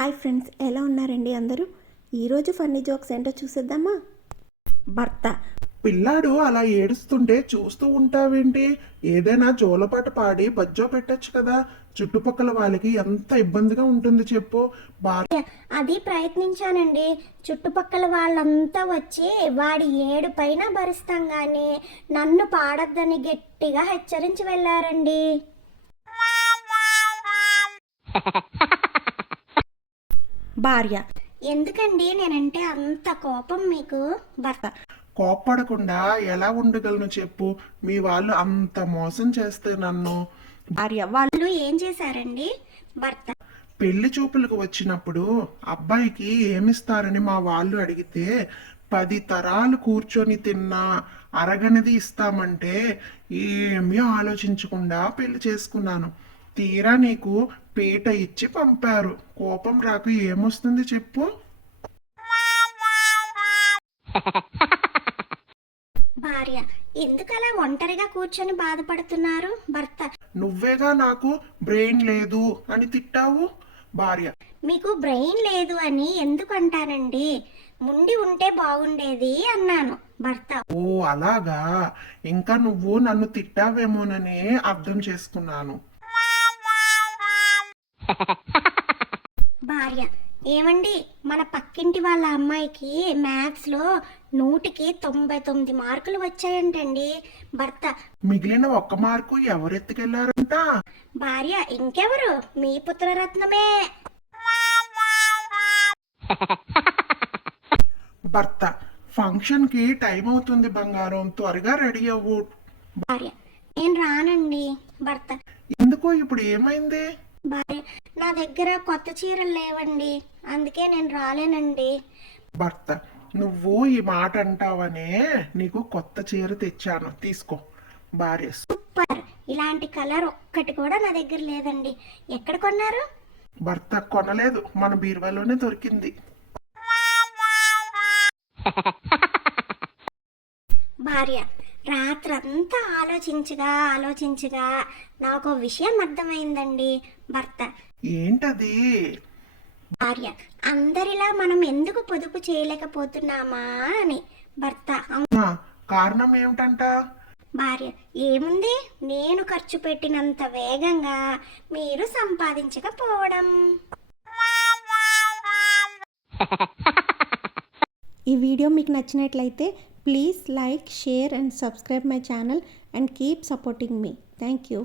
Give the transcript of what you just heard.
Hi friends, ఎలా ఉన్నారండి అందరూ? ఈరోజు ఫన్నీ జోక్స్ ఏంటో చూసేద్దామా. భర్త: పిల్లాడు అలా ఏడుస్తుంటే చూస్తూ ఉంటావేంటి? ఏదైనా జోలపాట పాడి బజ్జో పెట్టచ్చు కదా. చుట్టుపక్కల వాళ్ళకి ఎంత ఇబ్బందిగా ఉంటుంది చెప్పు. అది ప్రయత్నించానండి. చుట్టుపక్కల వాళ్ళంతా వచ్చి వాడి ఏడు పైన భరిస్తాం కానీ నన్ను పాడొద్దని గట్టిగా హెచ్చరించి వెళ్ళారండి. భార్య: ఎందుకండి నేనంటే అంత కోపం మీకు? భర్త: కోప్పడకుండా ఎలా ఉండగలను చెప్పు. మీ వాళ్ళు అంత మోసం చేస్తే నన్ను. భార్య: వాళ్ళు ఏం చేశారండి? భర్త: పెళ్లి చూపులకు వచ్చినప్పుడు అబ్బాయికి ఏమిస్తారని మా వాళ్ళు అడిగితే 10 తరాలు కూర్చొని తిన్నా అరగనిది ఇస్తామంటే ఏమీ ఆలోచించకుండా పెళ్లి చేసుకున్నాను. తీరా నీకు పీట ఇచ్చి పంపారు. కోపం రాక ఏమొస్తుంది చెప్పు. భార్య: ఎందుకలా ఒంటరిగా కూర్చొని బాధపడుతున్నారు? భర్త: నువ్వేగా నాకు బ్రెయిన్ లేదు అని తిట్టావు. భార్య: మీకు బ్రెయిన్ లేదు అని ఎందుకు అంటానండి? ముండి ఉంటే బాగుండేది అన్నాను. భర్త: ఓ అలాగా, ఇంకా నువ్వు నన్ను తిట్టావేమోనని అర్థం చేసుకున్నాను. భార్య: ఏమండి, మన పక్కింటి వాళ్ళ అమ్మాయికి మ్యాథ్స్లో 100కి 99 మార్కులు వచ్చాయంటండి. భర్త: మిగిలిన 1 మార్కు ఎవరెత్తుకెళ్లారంట? భార్య: ఇంకెవరు, మీ పుత్రరత్నమే. భర్త: ఫంక్షన్ కి టైం అవుతుంది బంగారం, త్వరగా రెడీ అవ్వు. భార్య: నేను రానండి. భర్త: ఎందుకో ఇప్పుడు ఏమైంది? భార్య: నా దగ్గర కొత్త చీరలు లేవండి, అందుకే నేను రాలేనండి. భర్త: నువ్వు ఈ మాట అంటావనే నీకు కొత్త చీర తెచ్చాను, తీసుకో. భార్య: సూపర్, ఇలాంటి కలర్ ఒక్కటి కూడా నా దగ్గర లేదండి. ఎక్కడ కొన్నారు? భర్త: కొనలేదు, మన బీరువాలోనే దొరికింది. భార్య: రాత్రంతా ఆలోచించగా నాకు విషయం అర్థమైందండి. భర్త: ఏంటది? భార్య: అందరిలా మనం ఎందుకు పొదుపు చేయలేకపోతున్నామా అని. భర్త: ఆ, కారణం ఏమిటంట? భార్య: ఏముంది, నేను ఖర్చు పెట్టినంత వేగంగా మీరు సంపాదించకపోవడం. ఈ వీడియో మీకు నచ్చినట్లయితే please like, share and subscribe my channel and keep supporting me. Thank you.